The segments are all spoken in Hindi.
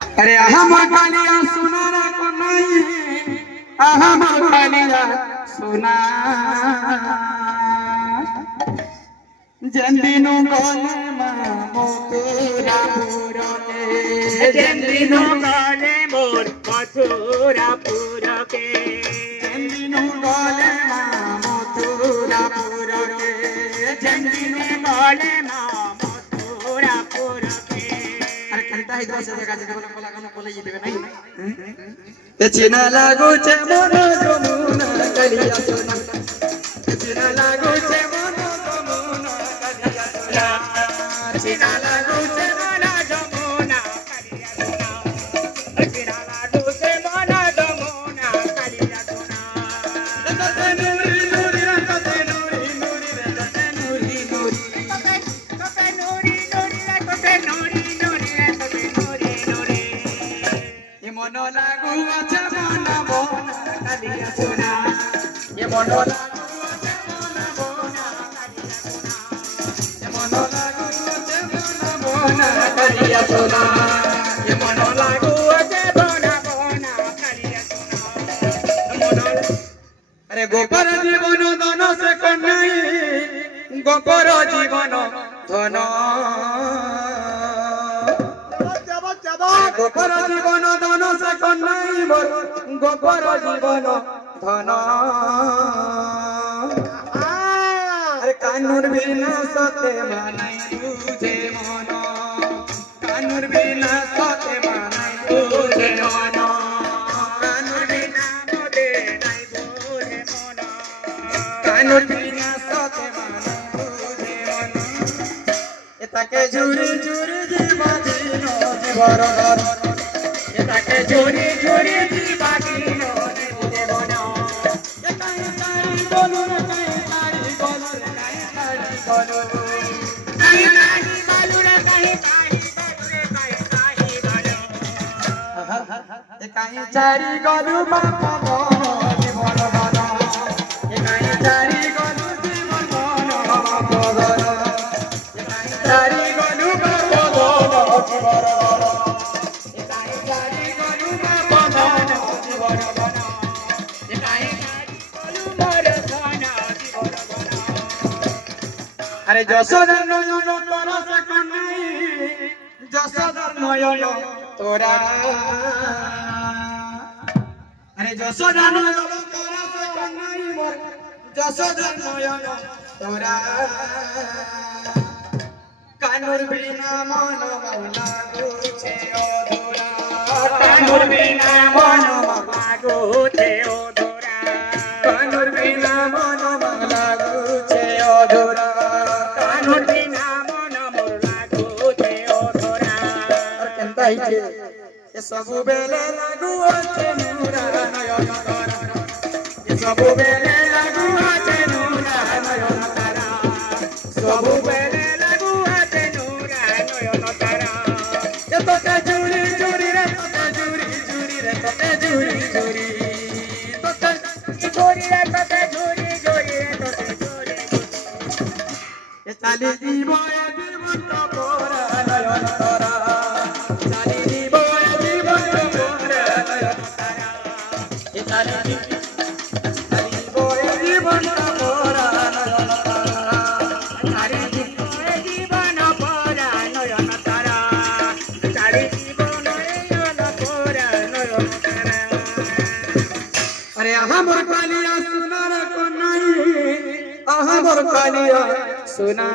अरे हमर कालिया सुनार को नहीं हमर कालिया सुना जंदिनु गले मथुरापुर के जंदिनु गले मोर मथुरापुर के जंदिनु गले मथुरापुर के जंदिनु गले मथुरापुर के अरे कविता है इधर से देखा जगह बोला गाना बोले ये देवे नहीं ते चिना लागो छे मन जमुना कलिया सुना ते चिना लागो छे मन जमुना कलिया सुना चिना लागो छे मन जमुना कलिया सुना चिना लागो छे मन जमुना कलिया सुना ते नूरी नूरी रे ते नूरी नूरी रे ते नूरी नूरी ते नूरी नूरी रे ते नूरी नूरी रे ते नूरी नूरी ये मन लागो छे मन बोना कलिया सुना ये मन लागो छे मन बोना कलिया सुना ये मन लागो छे मन बोना कलिया सुना ये मन लागो छे बोना बोना कलिया सुना अरे गोपर जीवन धन से कन्हई गोपर जीवन धन गोपर जीवन धन से कन्हई गोपर जीवन धन अरे कानूर बिना सते मानाई तुझे मन कानूर बिना सते मानाई तुझे मन कानूर बिना मोदे नहीं बोले मन कानूर बिना सते मानाई तुझे मन एताके झुरी झुरी जीवा दिनो जीवर घर एताके झुरी झुरी जीवा दिनो जीवन ये काई तारी बोलू रे काई तारी बोलू रे काई तारी बोलू काई काई बालू रे काई काई बालू रे काई काई बालू ये काई चारी गलू बापा बोलो जीवन बना ये काई चारी गलू जीवन बना बापा बोलो ये काई चारी गलू बापा बोलो जीवन बना ये काई चारी गलू बापा बोलो जीवन बना ये काई बोलू मोर सोना जीवन बना अरे যশোদা নয়ন তোরা সে কন্যাই যশোদা নয়ন তোরা अरे যশোদা নয়ন তোরা সে কন্যাই মোর যশোদা নয়ন তোরা কানুর বিনা মন লাগুছে অধুরা कानूर बिना मन लागो छे ओधोरा কানুর বিনা মন লাগুছে অধুরা कानूर बिना मन मोर लागो छे ओधोरा केनता हिचे ये सबु बेले लागू আছে নুরা নয়ন তারা ये सबु बेले लागू আছে নুরা নয়ন তারা सबु बेले लागो छे नूरा नयन तारा ये তোতে জুরি জুরি রে তোতে জুরি জুরি রে তোতে জুরি জুরি তোতে जोरी रे तते जोरी जोरी रे तते जोरी ये চালি দিব এ জীবন তো পোরা নয়ন তারা চালি দিব এ জীবন তো পোরা নয়ন তারা ये চালি দিব এ জীবন তো পোরা নয়ন তারা तारी जीवन पोरा नयन तारा तारी जीवन नयन पोरा नयन तारा अरे हमर कालिया सुनार को नहीं हमर कालिया सुना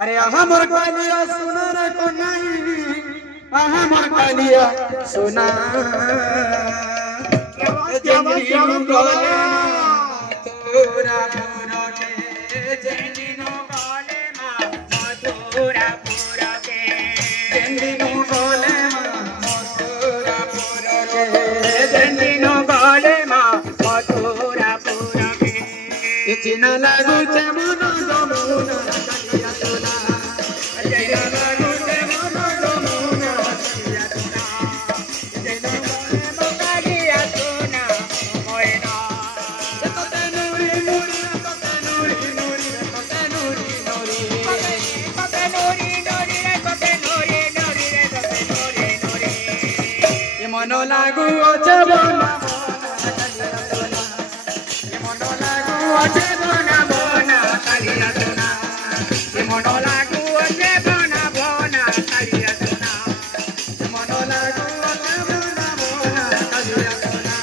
अरे हमर कालिया सुनार को नहीं हमर कालिया सुना जंदिनु गले तोरा पूरा के जंदिनु गले मथुरापुर के जंदिनु गले मथुरापुर के जंदिनु गले मथुरापुर के चिना लागू छे मन जमुना कलिया सुना चिना लागू छे मन जमुना कलिया सुना जंदिनु गले मथुरापुर सुना मोयना तोते नूरी नूरी तोते नूरी नूरी तोते नूरी नूरी तते नूरी नूरी रे तते नूरी मन लागू अचे बोना मन लागू अचे बोना बोना कालिया सोना मन लागू अचे बोना बोना कालिया सोना मन लागू अचे बोना बोना कालिया सोना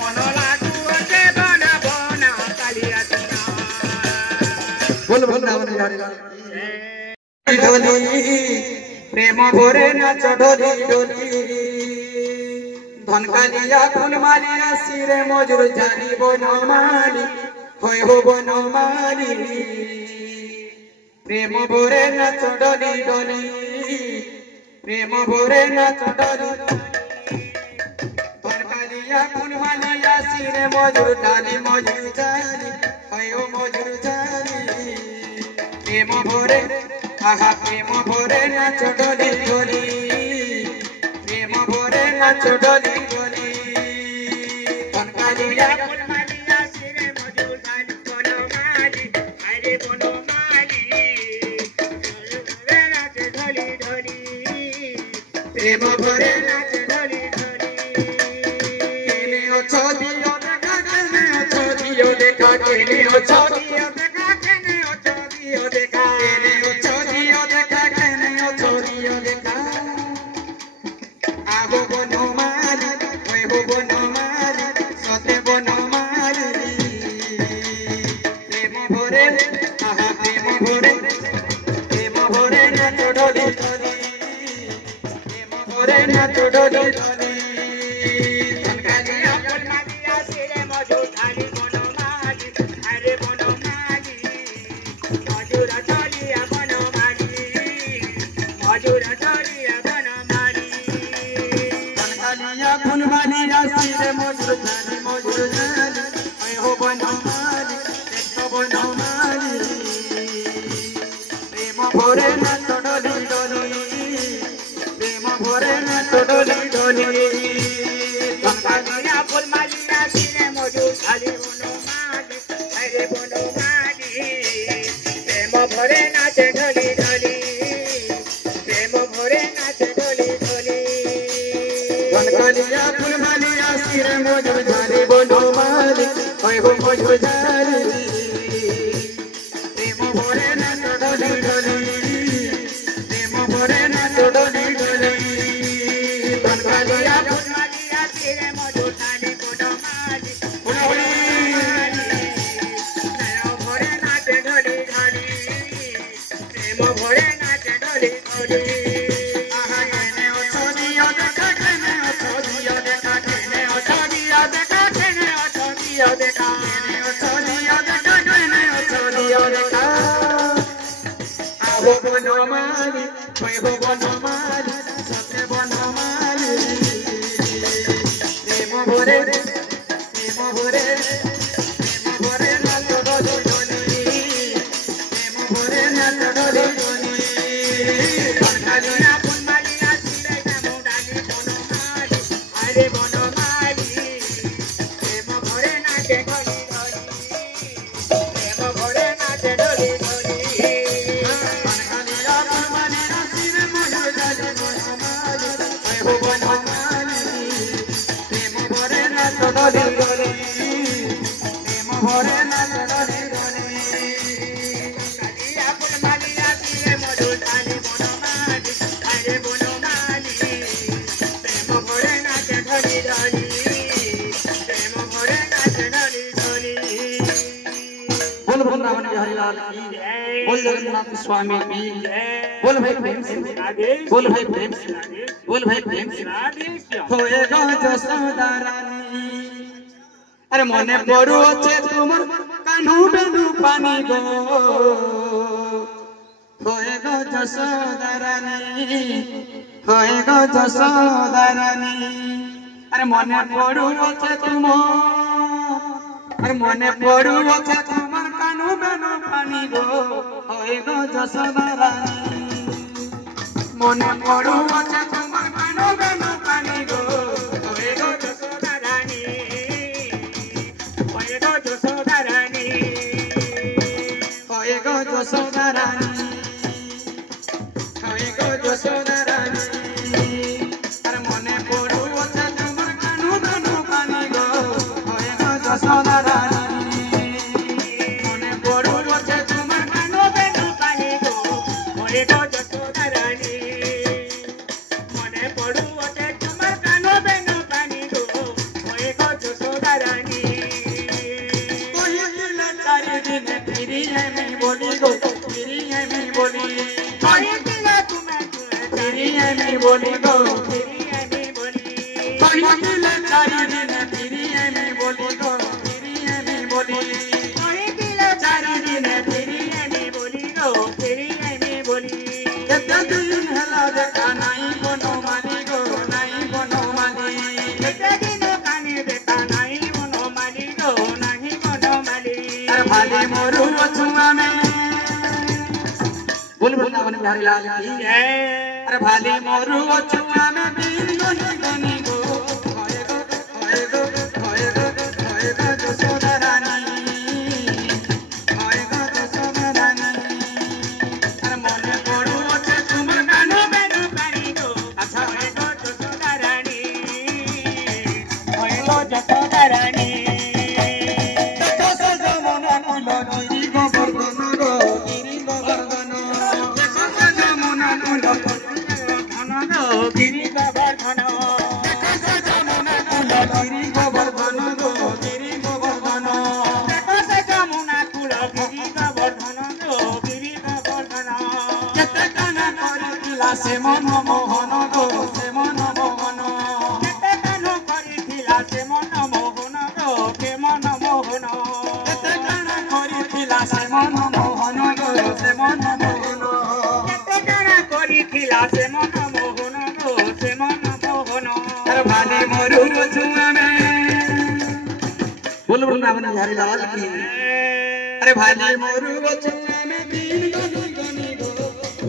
मन लागू अचे बोना बोना कालिया सोना बोल वृंदावन बिहारी ढोली प्रेम भोरे नाच ढोली ढोली धनकालिया फुलमालिया सिरे मजुर जानी बनमाली होय हो बनमाली प्रेम भोरे नाच ढोली ढोली प्रेम भोरे नाच ढोली धनकालिया फुलमालिया सिरे मजुर जानी होय हो मजुर जानी प्रेम भोरे आहा प्रेम भोरे नाच ढोली ढोली प्रेम भोरे नाच ढोली ढोली धनकालिया फुलमालिया सिरे मजुर जानी बनमाली अरे बनमाली नाच ढोली ढोली प्रेम भोरे नाच ढोली ढोली केने ओछो दियो देखा केने ओछो दियो देखा केने ओछो दियो देखा केने ओछो दियो देखा केने ओछो दियो देखा केने ओछो दियो देखा आहो बनमाली ओय हो बनमाली सते बनमाली प्रेम भोरे आहा प्रेम भोरे नाच ढोली ढोली प्रेम भोरे नाच ढोली ढोली धनकालिया फुलमालिया सिरे मजुर जानी बनमाली अरे बनमाली मजुर चलिया बनमाली मजुर चलिया बनमाली धनकालिया फुलमालिया सिरे मजुर जानी ओय हो बनमाली देखो बनमाली प्रेम भोरे नाच ढोली ढोली प्रेम भोरे नाच ढोली ढोली धनकालिया फुलमालिया सिरे मजुर जानी बनमाली अरे बनमाली प्रेम भरे नाच ढोली ढोली प्रेम भरे नाच ढोली ढोली धनकालिया फुलमालिया सिरे मजुर जानी बनमाली ओय हो मजुर जानी प्रेम भोरे नाच ढोली ढोली प्रेम भोरे नाच ढोली ढोली धनकालिया फुलमालिया सिरे मजुर जानी बनमाली प्रेम भरे नाच ढोली ढोली प्रेम भरे नाच ढोली ढोली आहा केने ओछो दियो देखा केने ओछो दियो देखा केने ओछो दियो देखा केने ओछो दियो देखा केने ओछो दियो देखा केने ओछो दियो देखा आहो बनमाली ओय हो बनमाली सते बनमाली प्रेम भोरे नाच ढोली ढोली प्रेम भोरे नाच ढोली ढोली धनकालिया फुलमालिया सिरे जानी बनमाली अरे बनमाली प्रेम भरे नाच ढोली ढोली प्रेम भरे नाच ढोली ढोली धनकालिया फुलमालिया सिरे मजुर जानी बनमाली ओय हो बनमाली प्रेम भोरे नाच ढोली ढोली प्रेम भोरे नाच ढोली ढोली कालिया फुलमालिया सिरे मजुर जानी बनमाली अरे बनमाली प्रेम भरे नाच ढोली ढोली प्रेम भरे नाच ढोली ढोली बोल वृंदावन बिहारी लाल की बोल जगन्नाथ स्वामी की बोल भाई प्रेम से बोल भाई प्रेम से बोल भाई प्रेम से होए गो जसोदा रानी अरे मने पड़ू अच्छे तुमर कान्हू बेनू पानी गो होए गो जसोदा रानी होए गो जसोदा रानी अरे मने पड़ू अच्छे तुमर अरे मने पड़ू अच्छे तुमर कान्हू बेनू पानी गो होए गो जसोदा रानी मने पड़ू अच्छे तुमर कान्हू बेनू पानी गो होए गो जसोदा रानी होए गो जसोदा रानी होए गो जसोदा रानी होए गो जसोदा रानी अरे मने पड़ू যশোদারানী মনে পড়ুতে তোমার কানো বেনো পানি গো হয়ে গো যশোদারানী কহিলে চারিদিনে ফিরি আমি বলি গো ফিরি আমি বলি কহিলে তুমি ফিরি আমি বলি গো ফিরি আমি বলি কহিলে চারিদিনে ফিরি আমি বলি গো ফিরি আমি বলি কহিলে চারিদিনে ফিরি আমি বলি গো ফিরি আমি বলি এতদিন হেলা দেখা নাই বনমালী গো নাই বনমালী এতদিন কানে দেখা নাই বনমালী গো নাহি বনমালী আর ভালে মরু অছু আমি बोल बोल ना बने बिहारी लाल की अरे भाले मोरू अछू में दिन गनी गनी गो होए गो होए गो होए गो होए गो जसोदा रानी होए गो जसोदा रानी अरे मने पड़ू अछे तुमर गानो बेनो पानी गो अच्छा होए गो जसोदारानी होए गो जसोदारानी देखो से जमुना कुलो गिरी गोवर्धन गो गिरी गोवर्धन देखो से जमुना कुलो धन गो गिरी गोवर्धन देखो से जमुना कुलो गिरी गोवर्धन गो गिरी गोवर्धन देखो से जमुना कुल गिरी गोवर्धन गो गिरी गोवर्धन केते काना करिथिला से मन मोहन गो से मन मोहन केते कानो करिथिला से मन मोहन गो के मन मोहन केते काना करिथिला से मन मोहन गो से मन मोहन केते काना करिथिला से मन मोहन गो से मन मोहन अरे भाले मोरू छुआ में बोल बोल ना बने बिहारी लाल की अरे भाले मोरू छुआ में दिन गनी गनी गो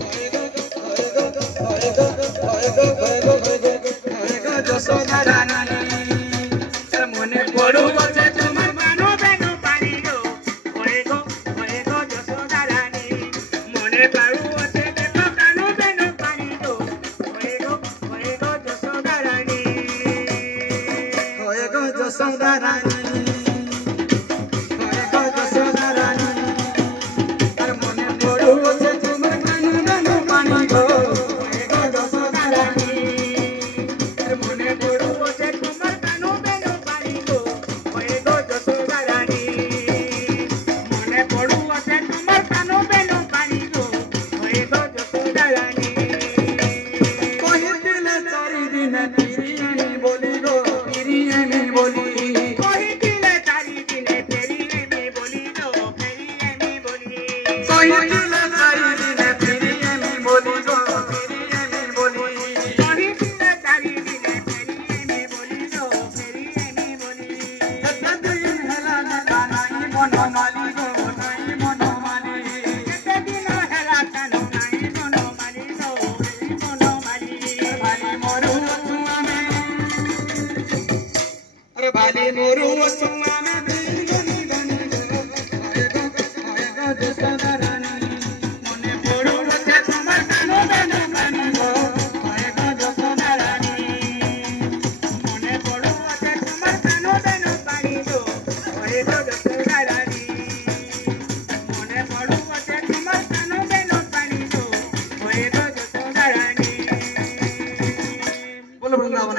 होए गो होए गो होए गो होए गो होए गो होए गो जसोदा रानी अरे मने पड़ू बचे তোমার কানো বেনো পানি গো হয়ে গো যশোদারানী মনে পারু আছে দেখো কানো বেনো পানি গো হয়ে গো যশোদারানী होए गो जसोदा रानी होए गो जसोदा रानी अरे मने पड़ू बचे तुमर गानो गानो पानी गो होए गो जसोदा रानी अरे मने पड़ू আছে তোমার কানো বেনো পানি গো হয়ে গো যশোদারানী মনে পড়ু আছে তোমার কানো বেনো পানি গো হয়ে গো যশোদারানী কহিলে চারিদিনে ফিরি আমি বলি গো ফিরি আমি বলি কহিলে চারিদিনে ফেরি আমি বলি গো ফেরি আমি বলি কহিলে চারিদিনে ফিরি আমি বলি গো ফিরি আমি বলি কহিলে চারিদিনে ফেরি আমি বলি গো ফেরি আমি বলি এতদিন হেলা দেখা নাই বনমালী গো নাই বনমালী এতদিন হেলা কানো নাই বনমালী গো এই বনমালী भाले मोरू छुआ में अरे भाले मोरू छुआ में दिन गनी गनी गो होए गो जसोदा रानी मने पड़ू बचे तुमर गानो गानो गानी गो होए गो जसोदा रानी মনে পড়ু আছে তোমার কানো বেনো পানি গো হয়ে গো যশোদারানী মনে পড়ু আছে তোমার কানো বেনো পানি গো হয়ে গো যশোদারানী बोलो वृंदावन